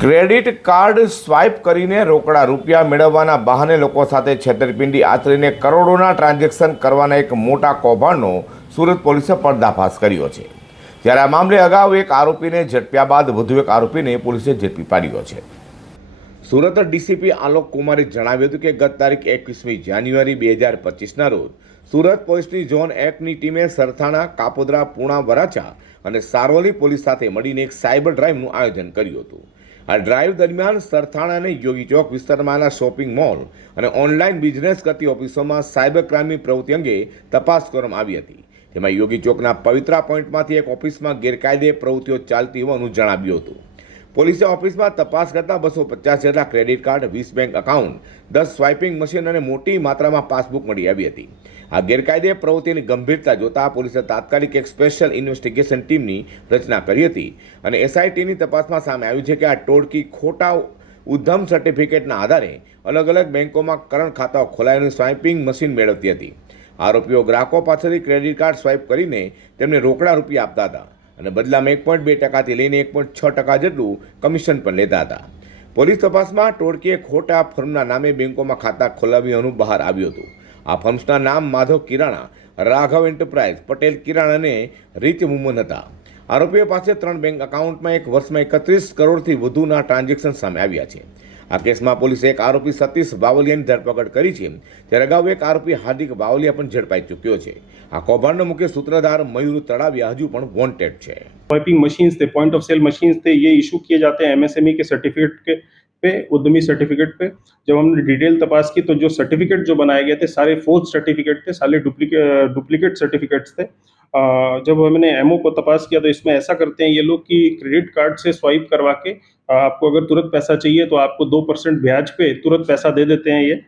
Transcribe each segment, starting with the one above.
Credit card swipe કરીને રોકડા રૂપિયા મેળવવાના બહાને લોકો સાથે છેતરપિંડી આચરીને કરોડોના ટ્રાન્ઝેક્શન કરવાના એક મોટા કૌભાંડનો સુરત પોલીસે પર્દાફાશ કર્યો છે। જ્યારે આ મામલે અગાઉ એક આરોપીને ઝડપ્યા બાદ વધુ એક આરોપીને પોલીસે ઝડપી પાડ્યો છે। સુરત ડીસીપી આલોક કુમારે જણાવ્યું હતું કે ગત તારીખ 21મી જાન્યુઆરી 2025ના રોજ સુરત પોલીસની ઝોન 1ની ટીમે સરથાણા, કાપોદ્રા, પૂણા, વરાછા અને સારોલી પોલીસ સાથે મળીને એક સાયબર ડ્રાઈવનું આયોજન કર્યું હતું। આ ડ્રાઈવ દરમિયાન સરથાણા અને યોગી ચોક વિસ્તારમાં શોપિંગ મોલ અને ઓનલાઈન બિઝનેસ કરતી ઓફિસોમાં સાયબર ક્રાઇમની પ્રવૃત્તિ અંગે તપાસ કરવામાં આવી હતી। તેમાં યોગી ચોકના પવિત્રા પોઈન્ટમાંથી એક ઓફિસમાં ગેરકાયદે પ્રવૃત્તિઓ ચાલતી હોવાનું જણાવ્યું હતું। પોલીસે ઓફિસમાં તપાસ કરતા 250 જેટલા credit card, 20 bank account, 10 swiping machine અને મોટી માત્રામાં પાસબુક મળી આવી હતી। આ ગેરકાયદે પ્રવૃત્તિની ગંભીરતા જોતા પોલીસે તાત્કાલિક એક સ્પેશિયલ ઇન્વેસ્ટિગેશન ટીમની રચના કરી હતી અને એસઆઈટીની તપાસમાં સામે આવ્યું છે કે આ ટોળકી ખોટા ઉદ્ધમ સર્ટિફિકેટના આધારે અલગ અલગ બેંકોમાં કરંટ ખાતાઓ ખોલાવીને સ્વાઇપિંગ મશીન મેળવતી હતી। આરોપીઓ ગ્રાહકો પાસેથી ક્રેડિટ કાર્ડ સ્વાઇપ કરીને તેમને રોકડા રૂપિયા આપતા હતા અને બદલામાં 1.2% લઈને 1.6% જેટલું કમિશન પણ લેતા હતા। પોલીસ તપાસમાં ટોળકીએ ખોટા ફર્મના નામે બેંકોમાં ખાતા ખોલાવ્યાનું બહાર આવ્યું હતું। આ ફર્મ્સના નામ માધવ કિરાણા, રાઘવ એન્ટરપ્રાઇઝ, પટેલ કિરાણા અને રીચ વુમન હતા। આરોપીઓ પાસે 3 બેંક એકાઉન્ટમાં એક વર્ષમાં 31 કરોડથી વધુના ટ્રાન્ઝેક્શન સામે આવ્યા છે। આ કેસમાં પોલીસે એક આરોપી સતીશ બાવલિયાની ધરપકડ કરી છે, જ્યારે અગાઉ એક આરોપી હાર્દિક બાવલિયા પણ ઝડપાઈ ચૂક્યો છે। આ કૌભાંડનો મુખ્ય સૂત્રધાર મયુર તળાવિયા હજુ પણ વોન્ટેડ છે। स्वाइपिंग मशीन्स थे, पॉइंट ऑफ सेल मशीन्स थे, ये इशू किए जाते हैं एमएसएमई के सर्टिफिकेट के पे, उद्यमी सर्टिफिकेट पे। जब हमने डिटेल तपास की तो जो सर्टिफिकेट जो बनाए गए थे सारे फोर्ज सर्टिफिकेट थे, सारे डुप्लीकेट सर्टिफिकेट्स थे। जब हमने एमओ को तपास किया तो इसमें ऐसा करते हैं ये लोग कि क्रेडिट कार्ड से स्वाइप करवा के आपको अगर तुरंत पैसा चाहिए तो आपको 2% ब्याज पे तुरंत पैसा दे देते हैं ये।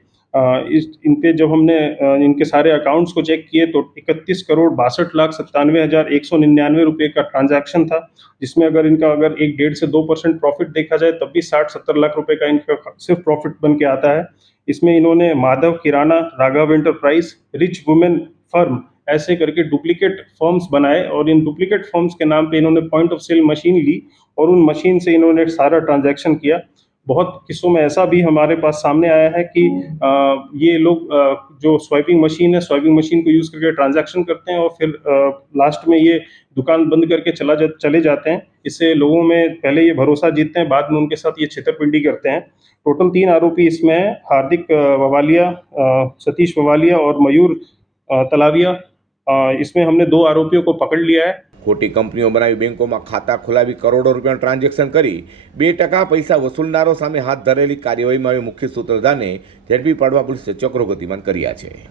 इन पे जब हमने इनके सारे अकाउंट्स को चेक किए तो 31,62,97,199 रुपये का ट्रांजैक्शन था, जिसमें अगर 1.5 से 2% प्रॉफिट देखा जाए तब भी 60-70 लाख रुपए का इनका सिर्फ प्रॉफिट बन के आता है। इसमें इन्होंने Madhav Kirana, Raghav enterprise, rich women firm ऐसे करके डुप्लीकेट फर्म्स बनाए और इन डुप्लीकेट फर्म्स के नाम पे इन्होंने पॉइंट ऑफ सेल मशीन ली और उन मशीन से इन्होंने सारा ट्रांजैक्शन किया। बहुत किस्सों में ऐसा भी हमारे पास सामने आया है कि ये लोग जो स्वाइपिंग मशीन है, स्वाइपिंग मशीन को यूज़ करके ट्रांजैक्शन करते हैं और फिर लास्ट में ये दुकान बंद करके चले जाते हैं। इससे लोगों में पहले ये भरोसा जीतते हैं, बाद में उनके साथ ये छेतरपिंडी करते हैं। टोटल 3 आरोपी इसमें हैं, हार्दिक ववालिया, सतीश ववालिया और मयूर तलाविया। इसमें हमने 2 आरोपियों को पकड़ लिया है। ખોટી કંપનીઓ બનાવી બેંકોમાં ખાતા ખોલાવી કરોડો રૂપિયાનું ટ્રાન્ઝેક્શન કરી 2% પૈસા વસૂલનારો સામે હાથ ધરેલી કાર્યવાહીમાં મુખ્ય સૂત્રધારને ઝડપી પાડવા પોલીસે ચક્રો ગતિમાન કર્યા છે।